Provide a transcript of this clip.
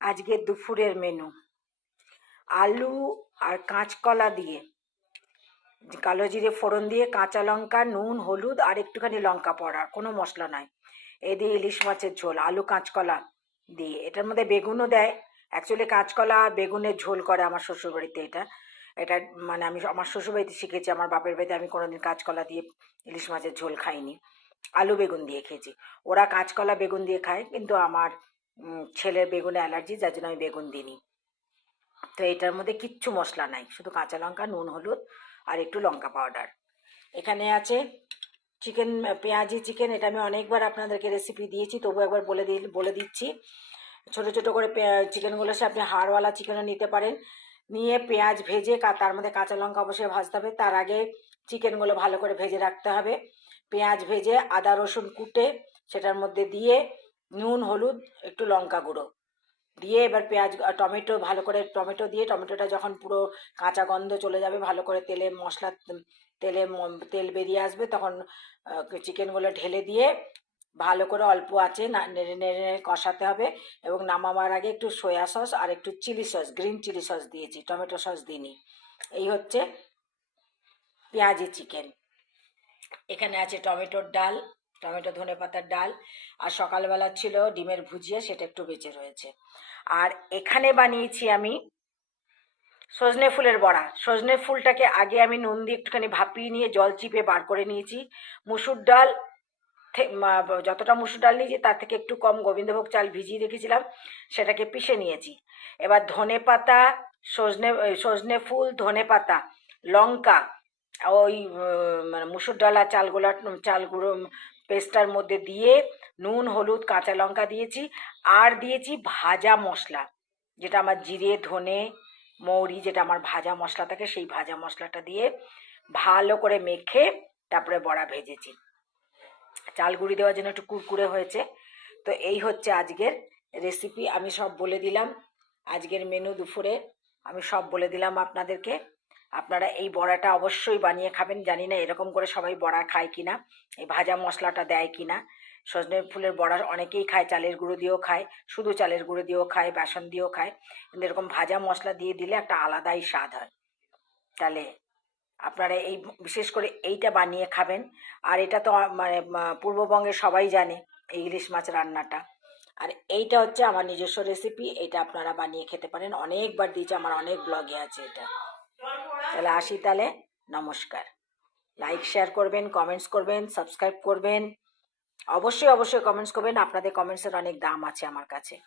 আজকে দুপুরের মেনু আলু আর কাঁচকলা দিয়ে। কালো জিরে ফোড়ন দিয়ে কাঁচা লঙ্কা, নুন, হলুদ আর একটুখানি লঙ্কা পড়া কোনো মশলা নাই। এ দিয়ে ইলিশ মাছের ঝোল, আলু কাঁচকলা দিয়ে। এটার মধ্যে বেগুনও দেয়। অ্যাকচুয়ালি কাঁচকলা বেগুনের ঝোল করে আমার শ্বশুরবাড়িতে এটা। এটা মানে আমি আমার শ্বশুরবাড়িতে শিখেছি, আমার বাপের বাড়িতে আমি কোনোদিন কাঁচকলা দিয়ে ইলিশ মাছের ঝোল খাইনি। আলু বেগুন দিয়ে খেয়েছি। ওরা কাঁচকলা বেগুন দিয়ে খায়, কিন্তু আমার ছেলের বেগুনে অ্যালার্জি, যার জন্য আমি বেগুন দিইনি। তো এটার মধ্যে কিচ্ছু মশলা নাই, শুধু কাঁচা লঙ্কা, নুন, হলুদ আর একটু লঙ্কা পাউডার। এখানে আছে চিকেন, পেঁয়াজি, চিকেন, এটা আমি অনেকবার আপনাদেরকে রেসিপি দিয়েছি, তবু একবার বলে দিই বলে দিচ্ছি। ছোট ছোট করে চিকেনগুলো সে আপনি হাড়ওয়ালা চিকেনও নিতে পারেন। নিয়ে পেঁয়াজ ভেজে তার মধ্যে কাঁচা লঙ্কা অবশ্যই ভাজতে হবে। তার আগে চিকেনগুলো ভালো করে ভেজে রাখতে হবে। পেঁয়াজ ভেজে আদা রসুন কুটে সেটার মধ্যে দিয়ে নুন, হলুদ, একটু লঙ্কা গুঁড়ো। দিয়ে এবার পেঁয়াজ টমেটো, ভালো করে টমেটো দিয়ে, টমেটোটা যখন পুরো কাঁচা গন্ধ চলে যাবে, ভালো করে তেলে মশলা, তেলে তেল বেরিয়ে আসবে, তখন চিকেনগুলো ঢেলে দিয়ে ভালো করে অল্প আছে নেড়ে নেড়ে কষাতে হবে এবং নামাবার আগে একটু সয়া সস আর একটু chilli sauce, green chilli sauce দিয়েছি, টমেটো সস দিইনি। এই হচ্ছে পেঁয়াজি চিকেন। এখানে আছে টমেটোর ডাল টমেটো, ধনে পাতার ডাল আর সকালবেলা ছিল ডিমের ভুজিয়া, সেটা একটু বেঁচে রয়েছে। আর এখানে বানিয়েছি আমি সজনে ফুলের বড়া। সজনে ফুলটাকে আগে আমি নুন দিয়ে একটুখানি ভাপিয়ে নিয়ে জল চিপে বার করে নিয়েছি। মুসুর ডাল যতটা মুসুর ডাল নিয়েছি, তার থেকে একটু কম গোবিন্দভোগ চাল ভিজিয়ে রেখেছিলাম, সেটাকে পিষে নিয়েছি। এবার ধনে পাতা, সজনে সজনে ফুল, ধনে পাতা, লঙ্কা, ওই মানে মুসুর ডাল আর চালগুলা চালগুলো পেস্টটার মধ্যে দিয়ে নুন, হলুদ, কাঁচা লঙ্কা দিয়েছি আর দিয়েছি ভাজা মশলা। যেটা আমার জিরে, ধনে, মৌরি যেটা আমার ভাজা মশলা থাকে সেই ভাজা মশলাটা দিয়ে ভালো করে মেখে তারপরে বড়া ভেজেছি। চাল গুঁড়ি দেওয়ার জন্য একটু কুরকুরে হয়েছে। তো এই হচ্ছে আজকের রেসিপি আমি সব বলে দিলাম। আজকের মেনু দুপুরে আমি সব বলে দিলাম আপনাদেরকে। আপনারা এই বড়াটা অবশ্যই বানিয়ে খাবেন। জানি না এরকম করে সবাই বড়া খায় কিনা, এই ভাজা মশলাটা দেয় কিনা। সজনে ফুলের বড়া অনেকেই খায়, চালের গুঁড়ো দিয়েও খায়, শুধু চালের গুঁড়ো দিয়েও খায়, বেসন দিয়েও খায়। কিন্তু এরকম ভাজা মশলা দিয়ে দিলে একটা আলাদাই স্বাদ হয়। তাহলে আপনারা এই বিশেষ করে এইটা বানিয়ে খাবেন। আর এটা তো মানে পূর্ববঙ্গে সবাই জানে এই ইলিশ মাছ রান্নাটা। আর এইটা হচ্ছে আমার নিজস্ব রেসিপি এটা আপনারা বানিয়ে খেতে পারেন। অনেকবার দিয়েছে, আমার অনেক ব্লগে আছে এটা। তাহলে আসি তাহলে। নমস্কার। লাইক শেয়ার করবেন কমেন্টস করবেন সাবস্ক্রাইব করবেন। অবশ্যই অবশ্যই কমেন্টস করবেন। আপনাদের কমেন্টসের অনেক দাম আছে আমার কাছে।